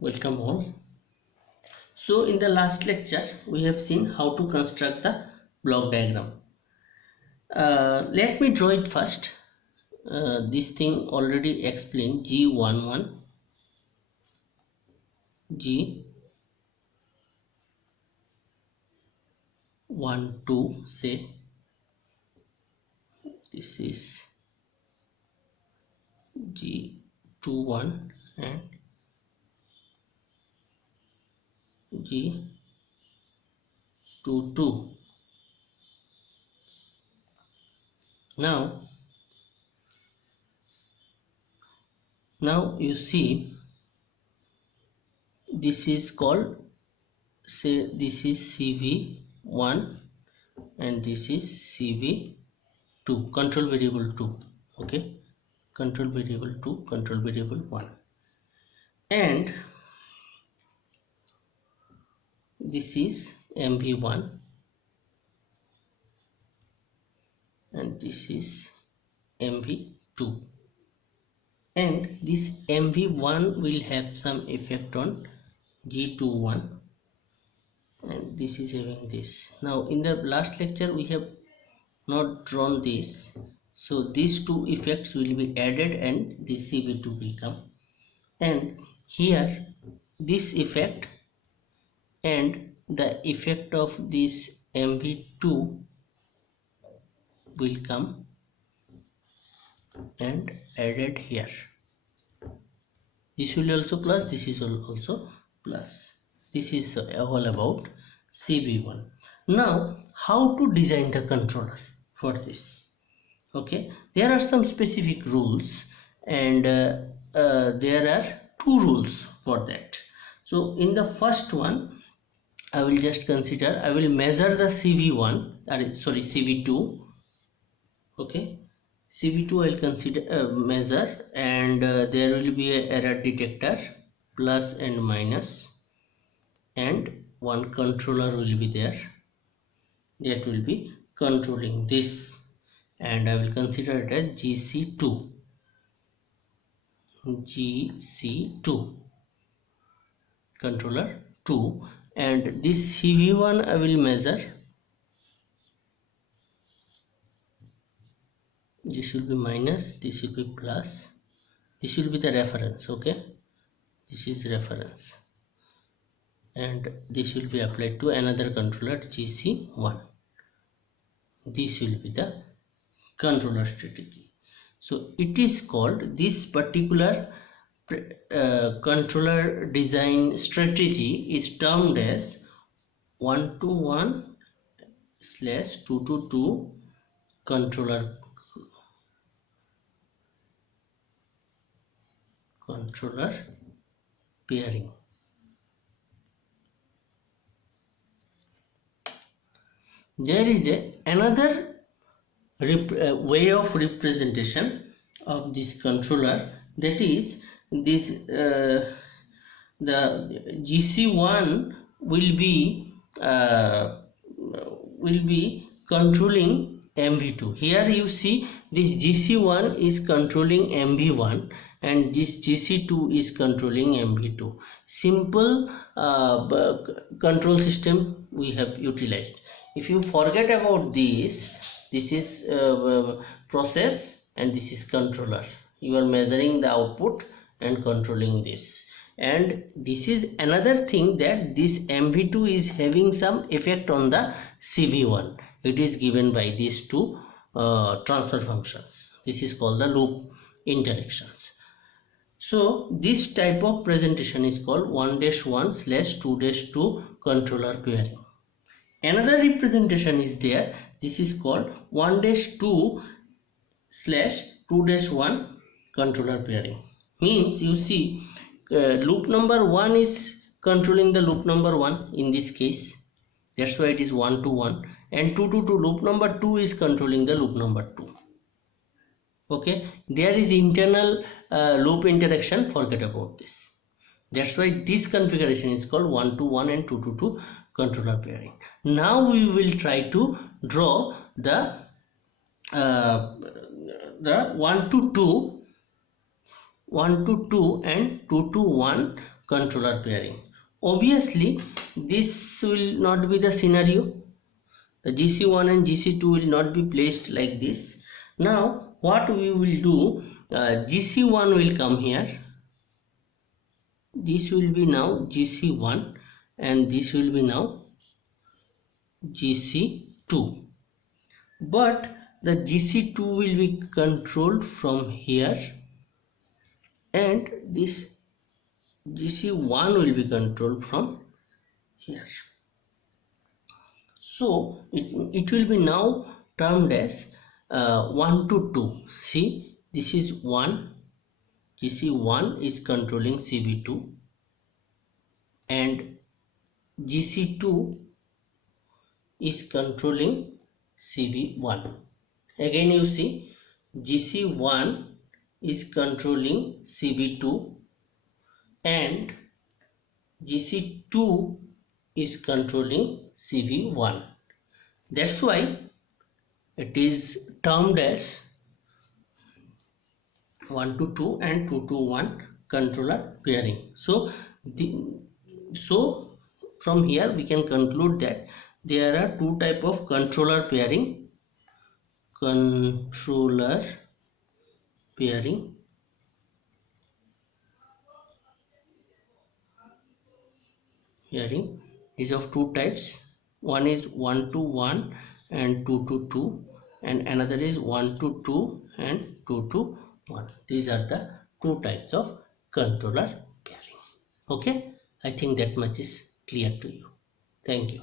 Welcome all. So in the last lecture we have seen how to construct the block diagram. Let me draw it first. This thing already explained G11, G12, say this is G21 and G22. Now you see this is called, say this is CV1 and this is CV2, control variable 2. Okay, control variable 2, control variable 1, and this is MV1 and this is MV2, and this MV1 will have some effect on G21 and this is having this. Now in the last lecture we have not drawn this, so these two effects will be added and this CV2 will come, and here this effect and the effect of this MV2 will come and added here. This will also plus, this is also plus. This is all about CV1. Now how to design the controller for this? Okay, there are some specific rules, and there are two rules for that. So in the first one I will just consider, I will measure the CV2. Okay, CV2 I will consider measure, and there will be a error detector plus and minus, and one controller will be there that will be controlling this, and I will consider it as GC2 controller 2, and this CV1 I will measure. This will be minus, this will be plus, this will be the reference. Okay, this is reference, and this will be applied to another controller GC1. This will be the controller strategy. So it is called, this particular controller design strategy is termed as 1-to-1/2-to-2 controller pairing. There is another way of representation of this controller, that is this the GC1 will be controlling MV2. Here you see this GC1 is controlling MV1 and this GC2 is controlling MV2. Simple control system we have utilized. If you forget about this is process and this is controller. You are measuring the output and controlling this, and this is another thing, that this MV2 is having some effect on the CV1. It is given by these two transfer functions. This is called the loop interactions. So this type of presentation is called 1-1/2-2 controller pairing. Another representation is there. This is called 1-2/2-1 controller pairing. Means you see loop number 1 is controlling the loop number 1 in this case. That's why it is 1-to-1, and 2-to-2 loop number 2 is controlling the loop number 2. Okay, there is internal loop interaction, forget about this. That's why this configuration is called 1-to-1 and 2-to-2 controller pairing. Now we will try to draw the 1-to-2 and 2-to-1 controller pairing. Obviously this will not be the scenario. The GC1 and GC2 will not be placed like this. Now what we will do, GC1 will come here, this will be now GC1 and this will be now GC2, but the GC2 will be controlled from here and this GC1 will be controlled from here. So it will be now termed as 1 to 2. See, this is 1, GC1 is controlling CV2 and GC2 is controlling CV1. Again you see, GC1 is controlling CV2 and GC2 is controlling CV1. That's why it is termed as 1 to 2 and 2 to 1 controller pairing. So from here we can conclude that there are two types of controller pairing. Controller pairing is of two types. One is 1 to 1 and 2 to 2, and another is 1 to 2 and 2 to 1. These are the two types of controller pairing. Okay, I think that much is clear to you. Thank you.